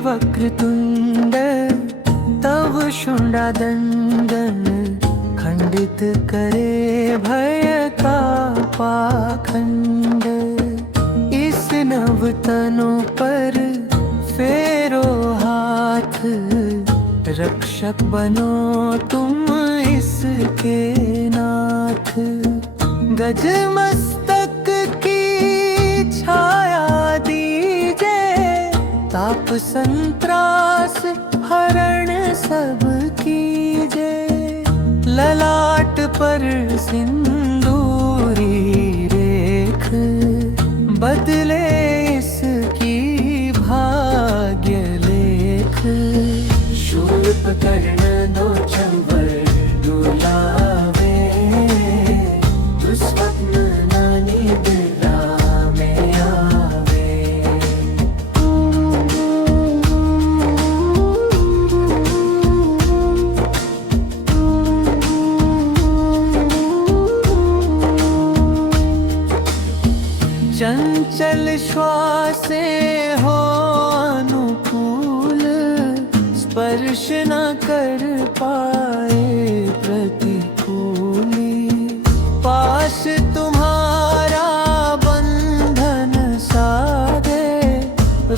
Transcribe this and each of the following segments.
वक्रतुंड तव शुंडादंडन खंडित करे भय का पाखंड। इस नवतनु पर फेरो हाथ, रक्षक बनो तुम इसके नाथ। गज मस्तक की छाया दीजे, ताप संत्रास हरण सब कीजे। ललाट पर सिंदूरी रेख, बदले इसकी भाग्य लेख। शूर्पकर्ण दो चंबर डुलावे, दुस्वप्न नानी बिरा में आवे। चंचल श्वासे हो अनुकूल, स्पर्श न कर पाए प्रतिकूली। पास तुम्हारा बंधन साधे,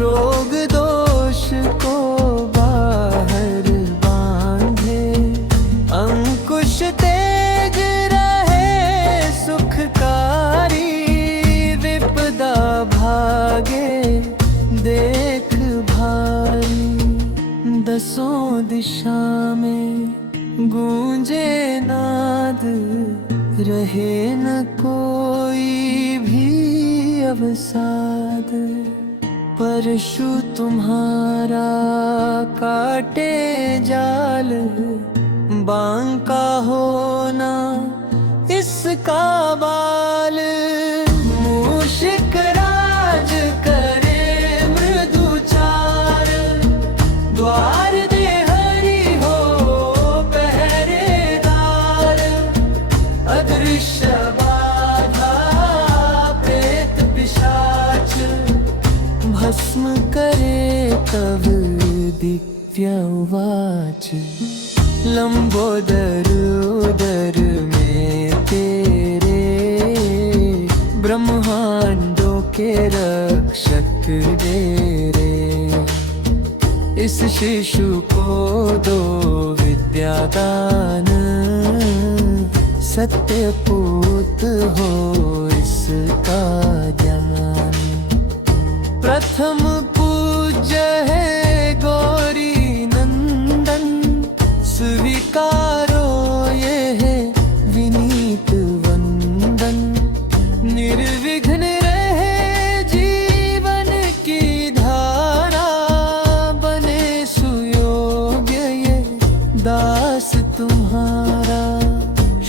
रोग दोष को बाहर बांधे। अंकुश तेज रहे सुखकारी, विपदा भागे देख भारी। दसों दिशा में गूंजे नाद, रहे न कोई भी अवसाद। परशु तुम्हारा काटे जाल, बांका होना इसका बाल। मूषिक राज करे मृदुचार, द्वार दे हरि हो पहरेदार। अदृश्य बाधा प्रेत पिशाच, भस्म करे तव दिव्य उवाच। लंबोदर उदर में तेरे, ब्रह्मांडों के रक्षक डेरे। इस शिशु को दो विद्यादान, सत्य पूत हो इसका ज्ञान। प्रथम पूज्य है गौरी नंदन, स्वीकारो ये है विनीत वंदन। निर्विघ्न रहे जीवन की धारा, बने सुयोग्य ये दास तुम्हारा।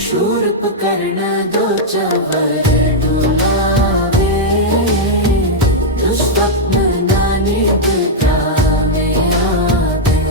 शूर्पकर्ण दो चंबर डुलावे, दुस्वप्न नानी बिरा में आवे।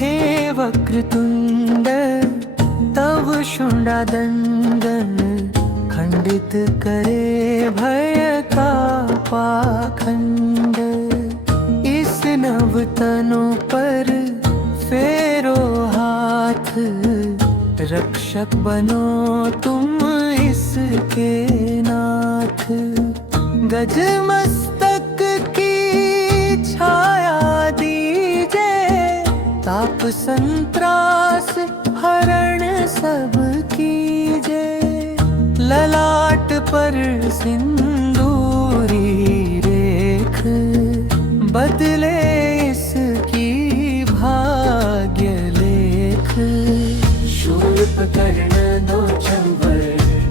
हे वक्रतुंड तव शुंडादंडन खंडित करे भय का पाखंड। इस नवतनु पर फेरो हाथ, रक्षक बनो तुम इसके नाथ। गज मस्तक की छाया दीजे, ताप संत्रास हरण सब कीजे। ललाट पर सिंदूरी रेख, बदले इसकी भाग्य लेख। शूर्पकर्ण दो चंबर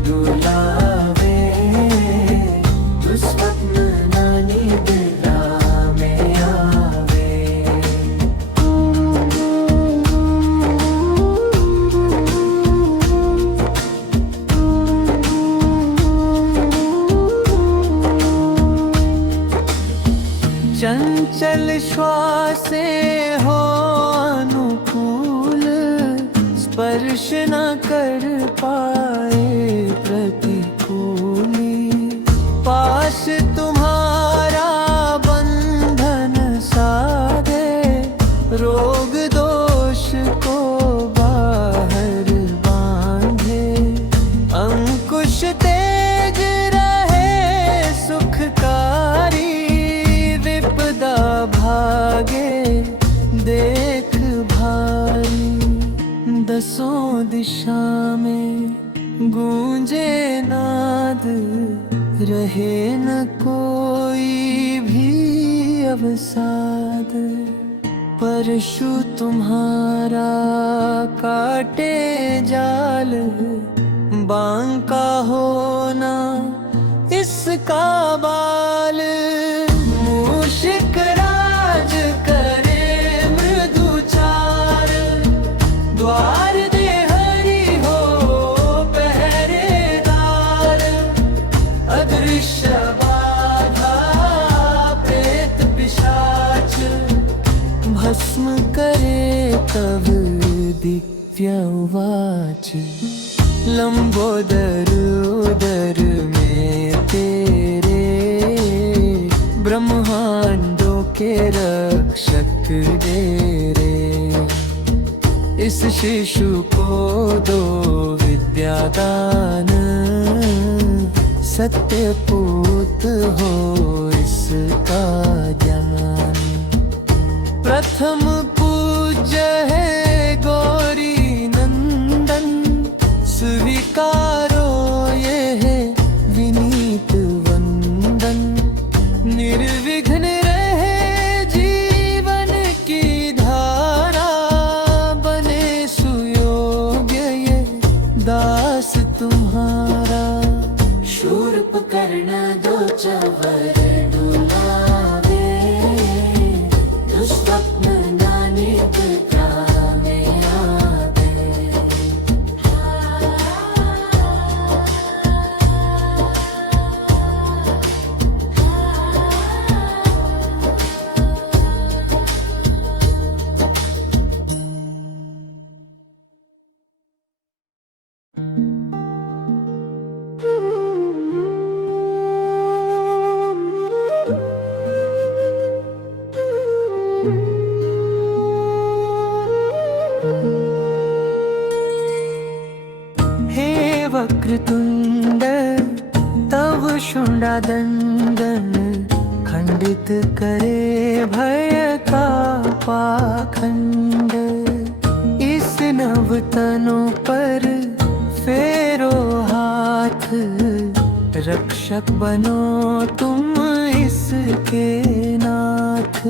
डुलावे, दुस्वप्न नानी बिरा में चंचल श्वासे हो अनुकूल, स्पर्श न कर पाए प्रतिकूली। पास तुम्हारा बंधन साधे, रोग दोष को बाहर बांधे। अंकुश तेज रहे सुखकारी, विपदा भागे देख भारी। दसों दिशा में गूंजे नाद, रहे न कोई भी अवसाद। परशु तुम्हारा काटे जाल, बांका होना इसका बाल। मूषिक राज करे मृदु चार, द्वार दे हरि हो पहरेदार। अदृश्य बाधा प्रेत पिशाच, भस्म करे तब दिव्य उवाच। लंबोदर उदर में तेरे, ब्रह्मांडों के रक्षक डेरे। इस शिशु को दो विद्यादान, सत्य पूत हो इसका ज्ञान। प्रथम पूज्य है गौरी नंदन, स्वीकारो ये है विनीत वंदन। निर्विघ्न रहे जीवन की धारा, बने सुयोग्य ये दास तुम्हारा। शूर्पकर्ण दो चवर डुलावे, दुष्स्वप्न नानिक ग्रामे आवे। हे वक्रतुंड तव शुंडादंडन, खंडित करे भय का पाखंड। इस नवतनों पर फेरो हाथ, रक्षक बनो तुम इसके नाथ।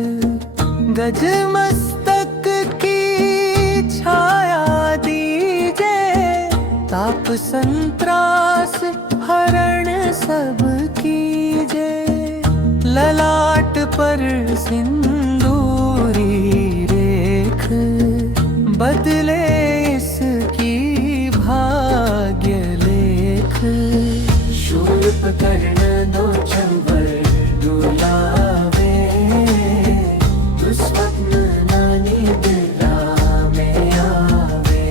गज मस्तक की छाया दीजे, ताप संत्रास हरण सब कीजे। ललाट पर सिंदूरी रेख, बदले इसकी भाग्य लेख। शूर्पकर्ण दो चंवर डुलावे, दुष्स्वप्न नानिक ग्रामे आवे।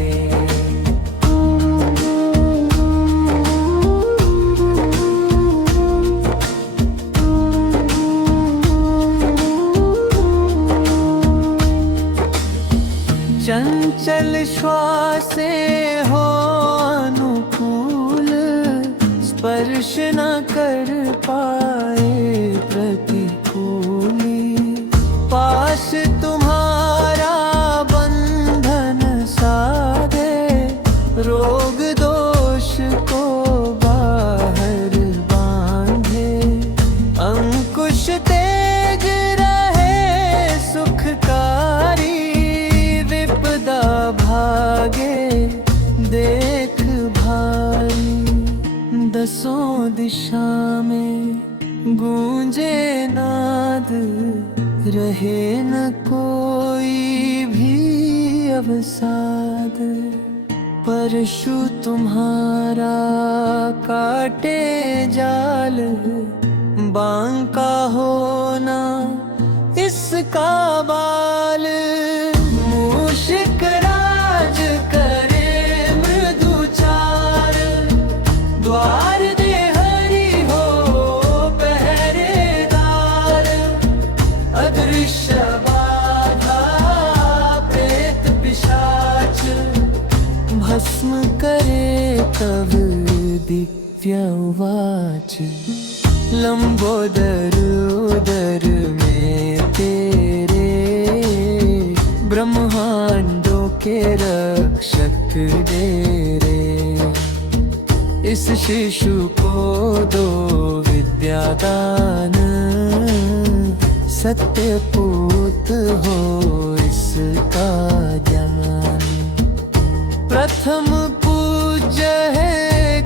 चंचल श्वासे हो अनुकूल, स्पर्श न कर पाए प्रतिकूली। पास तुम्हारा बंधन साधे, रोग दोष को बाहर बांधे। अंकुश तेज रहे सुखकारी, विपदा भागे देख भारी। दसों दिशा में गूंजे नाद, रहे न कोई भी अवसाद। परशु तुम्हारा काटे जाल, बांका होना इसका बाल। मूषिक राज करे मृदुचार, द्वार दे हरि हो पहरेदार। अदृश्य बाधा प्रेत पिशाच, भस्म करे तव दिव्य उवाच। लंबोदर उदर में तेरे, ब्रह्मांडों के रक्षक डेरे। इस शिशु को दो विद्यादान, सत्य पूत हो इसका ज्ञान। प्रथम पूज्य है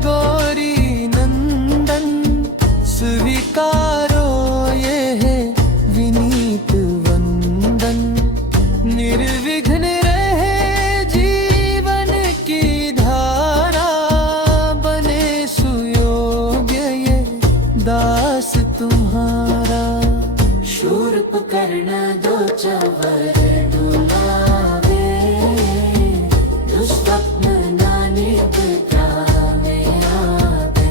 गौरी नंदन, स्वीकारो ये है विनीत वंदन। निर्विघ्न रहे जीवन की धारा, बने सुयोग्य ये दास तुम्हारा। शूर्पकर्ण दो चवर डुलावे, दुष्स्वप्न नानिक ग्रामे आवे।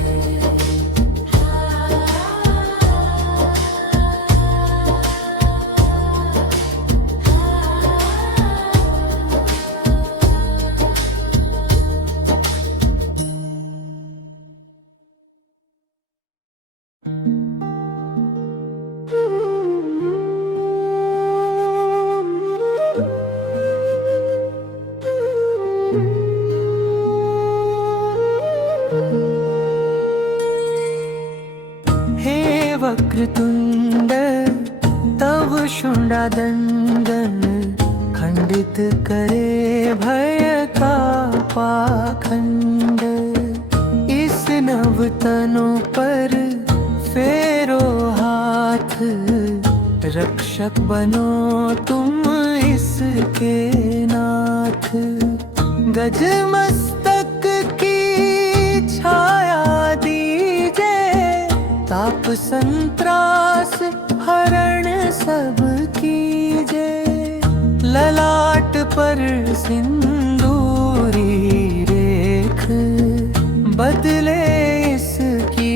हे वक्रतुंड तव शुंडादंडन, खंडित करे भय का पाखंड। इस नवतनों पर फेरो हाथ, रक्षक बनो तुम इसके नाथ। गज मस्तक की छाया दीजे, ताप संत्रास हरण सब कीजे। ललाट पर सिंदूरी रेख, बदले इसकी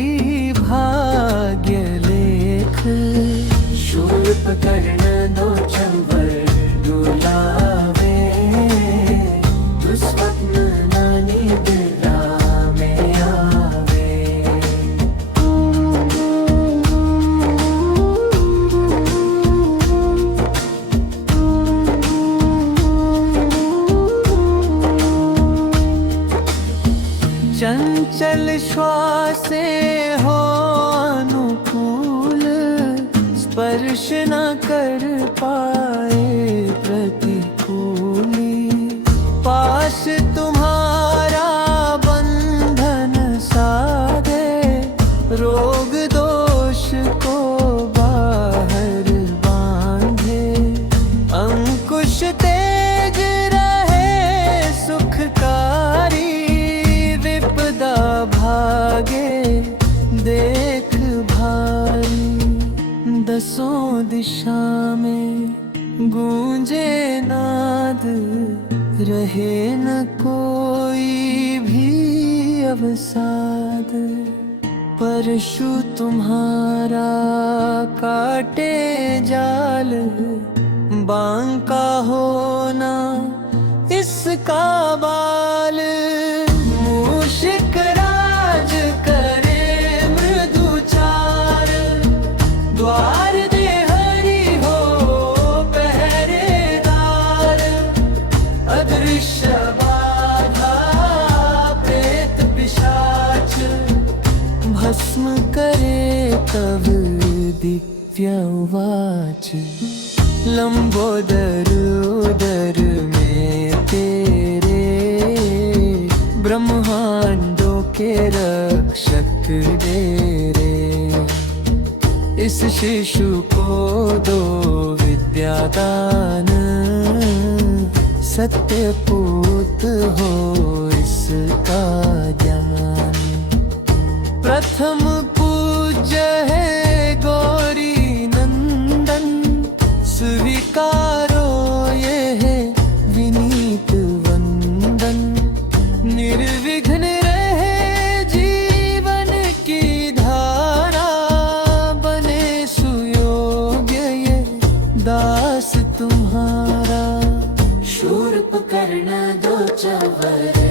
भाग्य लेख। शूर्पकर्ण दो चंवर डुलावे, दुष्स्वप्न नानिक ग्रामे आवे। चंचल श्वासे हो अनुकूल, स्पर्श न कर पाए प्रतिकूली। पास तुम्हारा बंधन साधे, रोग दोष को बाहर बांधे। अंकुश तेज रहे सुखकारी, विपदा भागे देख भारी। दसों दिशा में गूंजे नाद, रहे न कोई भी अवसाद। परशु तुम्हारा काटे जाल, बांका होना इसका बाल। मूषिक राज करे मृदुचार, द्वार दे हरि हो पहरेदार। अदृश्य बाधा प्रेत पिशाच, भस्म करे तव दिव्य उवाच। लंबोदर उदर में तेरे, ब्रह्मांडों के रक्षक डेरे। इस शिशु को दो विद्यादान, सत्य पूत हो इसका ज्ञान। प्रथम पूज्य है गौरी नंदन, स्वीकारो ये है विनीत वंदन। निर्विघ्न रहे जीवन की धारा, बने सुयोग्य ये दास तुम्हारा। शूर्प कर्ण दो चवर